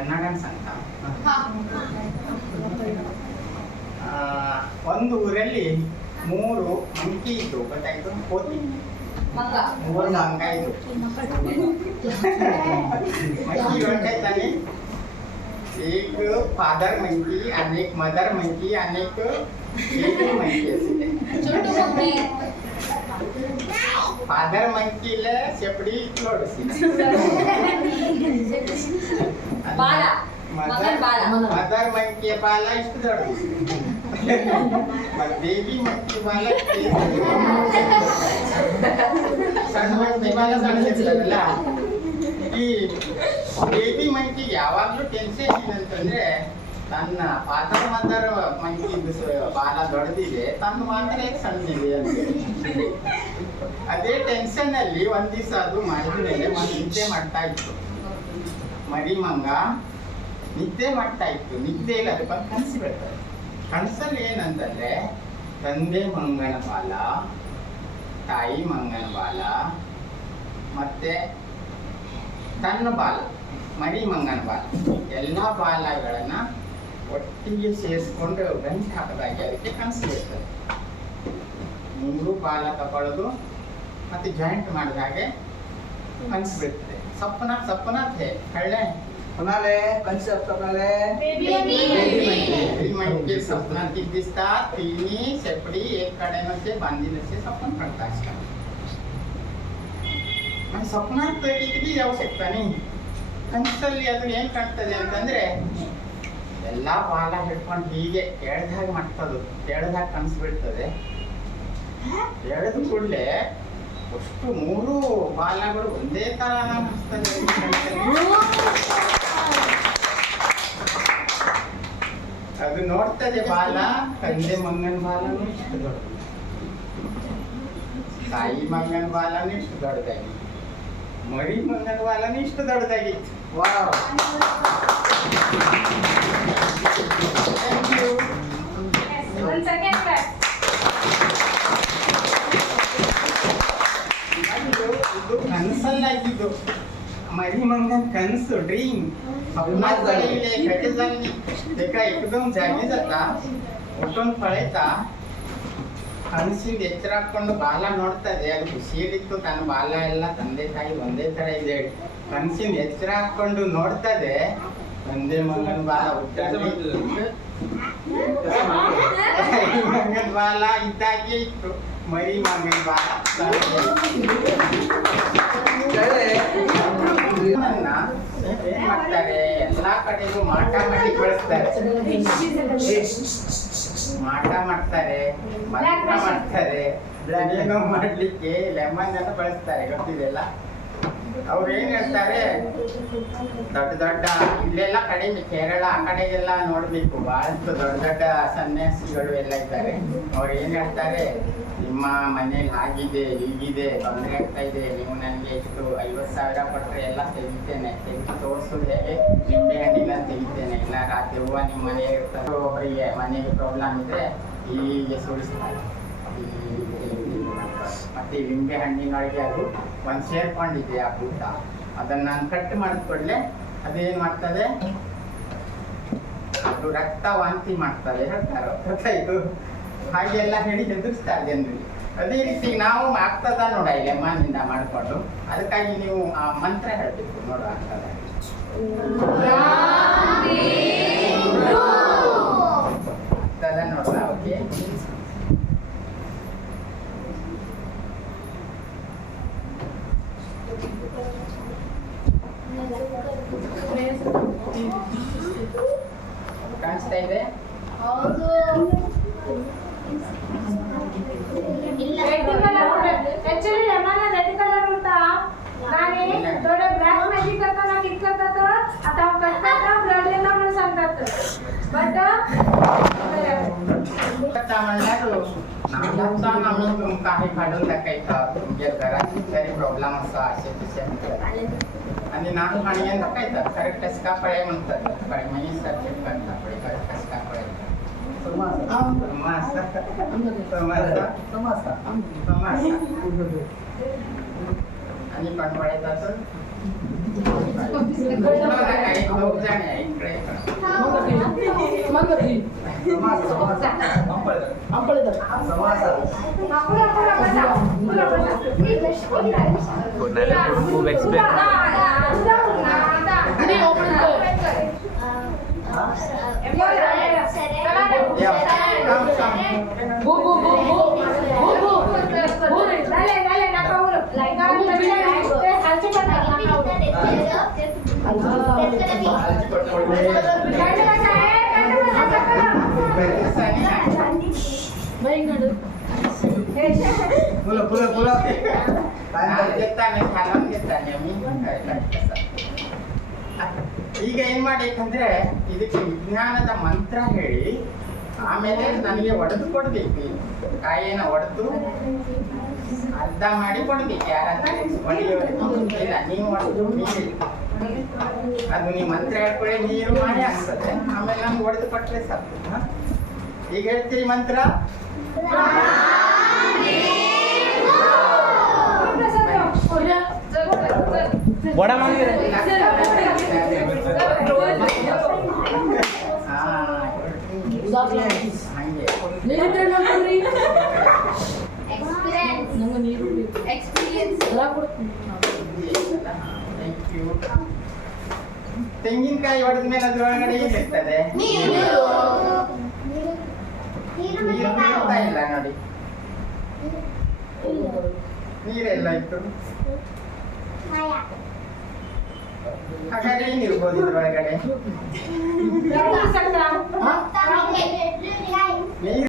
ಕನ್ನಡನ್ सांगता ಒಂದು ಊರಲ್ಲಿ 3 ಮಂಕಿ ಇದ್ದು ಗೊತ್ತಾಯ್ತು ಕೋತಿ ಮೂರು ಮಂಗ ಇದ್ದು ಮಂಕಿ ಹೊರಟಾಯ್ತಾನೆ एक फादर मंकी अनेक मदर मंकी अनेक बेबी मंकी असते फादर मंकीला शेपडी इतलोडसी बाला मदर मंकी बाला इष्ट दೊಡ್ಡದು मग बेबी मंकी बाला ಸಣ್ಣ ಮಂಕಿ ಬಾಲ ಸಣ್ಣದಿರ್ತದಲ್ಲ ಈ ಬೇಬಿ ಮಂಕಿ ಯಾವಾಗಲೂ ಟೆನ್ಷನ್ ಏನಂತಂದ್ರೆ ತನ್ನ ಫಾದರ್ ಮದರ್ ಮಂಕಿ ಬಾಲ ದೊಡ್ಡದಿದೆ ತನ್ನ ಮಾತ್ರ ಸಣ್ಣದಿದೆ ಅಂತ ಅದೇ ಟೆನ್ಷನ್ ಅಲ್ಲಿ ಒಂದ್ ದಿವಸ ಅದು ಮಾಡಿದ ಮೇಲೆ ನಿದ್ದೆ ಮಾಡ್ತಾ ಇತ್ತು ಮರಿ ಮಂಗ ನಿದ್ದೆ ಮಾಡ್ತಾ ಇತ್ತು ನಿದ್ದೆಯಲ್ಲಿ ಅದಕ್ಕೆ ಕನಸು ಬರ್ತದೆ ಕನಸಲ್ಲಿ ಏನಂತಂದ್ರೆ ತಂದೆ ಮಂಗನ ಬಾಲ ತಾಯಿ ಮಂಗನ ಬಾಲ ಮತ್ತೆ ತನ್ನ ಬಾಲ ಮರಿ ಮಂಗನ ಬಾಲ ಎಲ್ಲ ಬಾಲಗಳನ್ನ ಒಟ್ಟಿಗೆ ಸೇರಿಸ್ಕೊಂಡು ಗಂಟು ಹಾಕದಾಗಿ ಅದಕ್ಕೆ ಕನಸು ಬರ್ತದೆ 3 ಬಾಲ ತಗೊಳ್ಳೋದು ಮತ್ತೆ ಜಾಯಿಂಟ್ ಮಾಡಿದ ಹಾಗೆ ಕನಸು ಬರ್ತದೆ सपना सपना थे कळले कोणाले कन्सेप्ट कोणाले बेबी मंकी सपना ती दिसतात तिन्ही शेपडी एक कडेनचे बांधीनचे स्वप्न पडता असतात आणि स्वप्नात किती जाऊ शकता नाही ಕನಸಲ್ಲಿ ಅದು ಏನ್ ಕಾಣ್ತದೆ ಅಂತಂದ್ರೆ ಎಲ್ಲಾ ಬಾಲ ಹಿಡ್ಕೊಂಡು ಹೀಗೆ ಎಳ್ದಾಗ ಮಾಡ್ತದು ಎಳ್ದಾಗ ಕನಸು ಬಿಡ್ತದೆ ಎಳೆದ ಕೂಡಲೇ ಅಷ್ಟು 3 ಬಾಲಗಳು ಒಂದೇ ತರ ಅನಿಸ್ತದೆ ಅದು ನೋಡ್ತದೆ ಬಾಲ ತಂದೆ ಮಂಗನ ಬಾಲನೂ ಇಷ್ಟು ದೊಡ್ಡದು ತಾಯಿ ಮಂಗನ ಬಾಲನೂ ಇಷ್ಟು ದೊಡ್ಡದಾಗಿ ಮರಿ ಮಂಗನ ಬಾಲನೂ ಇಷ್ಟು ದೊಡ್ಡದಾಗಿತ್ತು wow thank you One second clap. ಇದು ಕನಸಲ್ಲಾಗಿದ್ದು मरी मंगन कनस ड्रीम स्वप्नात झालेले घटे झाले ते काय एकदम जागी जाता उठून पळायचा ಕನಸಿಂದ ಎಚ್ಚರ ಹಾಕೊಂಡು ಬಾಲ ನೋಡ್ತದೆ ಅದು ಖುಷಿಯಲ್ಲಿತ್ತು ತನ್ನ ಬಾಲ ಎಲ್ಲ ತಂದೆ ತಾಯಿ ಒಂದೇ ತರ ಇದೆ ಕನಸಿಂದ ಎಚ್ಚರ ಹಾಕೊಂಡು ನೋಡ್ತದೆ ತಂದೆ ಮಂಗನ ಬಾಲ ಮಂಗನ ಬಾಲ ಇದ್ದಾಗೆ ಇತ್ತು ಮರಿ ಮಂಗನ ಬಾಲ ಏನ್ ಮಾಡ್ತಾರೆ ಎಲ್ಲಾ ಕಡೆಗೂ ಮಾಟ ಮಾಡಿ ಕಳಿಸ್ತಾರೆ ಮಾಟ ಮಾಡ್ತಾರೆ ಮಂತ್ರ ಮಾಡ್ತಾರೆ ಏನೇನೋ ಮಾಡ್ಲಿಕ್ಕೆ ಲೆಮನ್ ಅನ್ನು ಬಳಸ್ತಾರೆ ಗೊತ್ತಿದೆಲ್ಲ ಅವ್ರು ಏನ್ ಹೇಳ್ತಾರೆ ದೊಡ್ಡ ದೊಡ್ಡ ಇಲ್ಲೆಲ್ಲ ಕಡಿಮೆ ಕೇರಳ ಆ ಕಡೆಗೆಲ್ಲ ನೋಡ್ಬೇಕು ಬಹಳಷ್ಟು ದೊಡ್ಡ ದೊಡ್ಡ ಸನ್ಯಾಸಿಗಳು ಎಲ್ಲ ಇದ್ದಾರೆ ಅವ್ರು ಏನ್ ಹೇಳ್ತಾರೆ ನಿಮ್ಮ ಮನೇಲಿ ಹಾಗಿದೆ ಹೀಗಿದೆ ತೊಂದರೆ ಆಗ್ತಾ ಇದೆ ನೀವು ನನಗೆ ಎಷ್ಟು 50,000 ಕೊಟ್ಟರೆ ಎಲ್ಲ ತೆಗಿತೇನೆ ತೆಗೆದು ತೋರಿಸೋದು ಹೇಗೆ ನಿಂಬೆ ಹಣ್ಣಿನ ತೆಗಿತೇನೆ ಇಲ್ಲ ರಾತ್ರಿ ಹೂವು ನಿಮ್ಮ ಮನೆಗೆ ಇರ್ತಾರೆ ಒಬ್ಬರಿಗೆ ಮನೆಗೆ ಪ್ರಾಬ್ಲಮ್ ಇದ್ರೆ ಹೀಗೆ ಸುಳಿಸ್ತಾರೆ ಮತ್ತೆ ಲಿಂಬೆ ಹಣ್ಣಿನೊಳಗೆ ಅದು ಒಂದು ಸೇರ್ಕೊಂಡಿದೆ ಆ ಭೂತ ಅದನ್ನ ನಾನು ಕಟ್ ಮಾಡಿದ್ಕೊಡ್ಲೆ ಅದೇನ್ ಮಾಡ್ತದೆ ಅದು ರಕ್ತ ವಾಂತಿ ಮಾಡ್ತದೆ ಹೇಳ್ತಾರೋ ಗೊತ್ತಾಯ್ತು ಹಾಗೆಲ್ಲ ಹೇಳಿ ಹೆದರ್ಸ್ತಾರೆ ಜನರಿಗೆ ಅದೇ ರೀತಿ ನಾವು ಆಗ್ತದ ನೋಡ ಈ ಲೆಮನ್ನಿಂದ ಮಾಡ್ಕೊಂಡು ಅದಕ್ಕಾಗಿ ನೀವು ಆ ಮಂತ್ರ ಹೇಳ್ಬೇಕು ನೋಡ ಆಗ್ತದೆ ನೋಡ್ರ ಓಕೆ ಕಾಣಿಸ್ತಾ ಇದೆ ऍक्च्युली लेमन रेड कलर होता आणि थोडे ब्लॅक मॅजिक करताना किती करतात आता करतात ब्लड येणार म्हणून सांगतात बट म्हणल्यार नाल्याचा आम्ही काही काढून टाकायचं तुमच्या घरात तरी प्रॉब्लेम असा असे तसे आणि नाक पाणी टाकायचं करेक्ट टसका पळे म्हणतात पळे म्हणजे सर्च करतात पळे करेक्ट टसका पळे आणि पण पळायचं काही लोक जाणे ಸಮಾಸ ಸಮಾಸ ಹಂಪಳಿದ ಸಮಾಸ Ya, come. ಬೂ ಬೂ ಬೂ ಬೂ ಬೂ ಬೂ ಬೂ Dale, dale, naka ulo. ಬೈಂಗಡು pula pula pula ಗೆತ್ತಾನೆ ಹಲವು ಗೆತ್ತಾನೆ ಈಗ ಏನ್ ಮಾಡ್ಬೇಕಂದ್ರೆ ಇದಕ್ಕೆ ವಿಜ್ಞಾನದ ಮಂತ್ರ ಹೇಳಿ ಆಮೇಲೆ ನನಗೆ ಒಡೆದು ಕೊಡ್ಬೇಕು ಕಾಯಿನ ಒಡೆದು ಅರ್ಧ ಮಾಡಿ ಕೊಡ್ಬೇಕು ಯಾರಾದ್ರೂ ಇಲ್ಲ ನೀವು ಒಡೆದು ನೀರು ಅದು ನೀವು ಮಂತ್ರ ಹೇಳ್ಕೊಳ್ಳಿ ನೀರು ಮಾಡಿ ಆಗ್ತದೆ ಆಮೇಲೆ ನಮ್ಗೆ ಒಡೆದು ಕೊಟ್ಟರೆ ಸಾಕು ಹ? ಈಗ ಹೇಳ್ತೀರಿ ಮಂತ್ರ ವಡ ಮಾಡಿದ್ರೆ ಹಂಗೆ ನೀರಿದ್ರೆ ನೋಡ್ರಿ Experience. ನಂಗೆ ನೀರು ಬೇಕು Experience. ಎಲ್ಲ ಕೊಡ್ತೀನಿ ಥ್ಯಾಂಕ್ ಯು ತೆಂಗಿನಕಾಯಿ ಹೊಡೆದ ಮೇಲೆ ಅದ್ರೊಳಗಡೆ ಏನಿರ್ತದೆ ನೀರು. ನೀರು ಬೀಳ್ತಾ ಇಲ್ಲ ನೋಡಿ ನೀರೆಲ್ಲ ಇತ್ತು ಹಾಗಾದ್ರೆ ಏನಿರ್ಬೋದು ಇದ್ರೊಳಗಡೆ Sakta. ನೀರು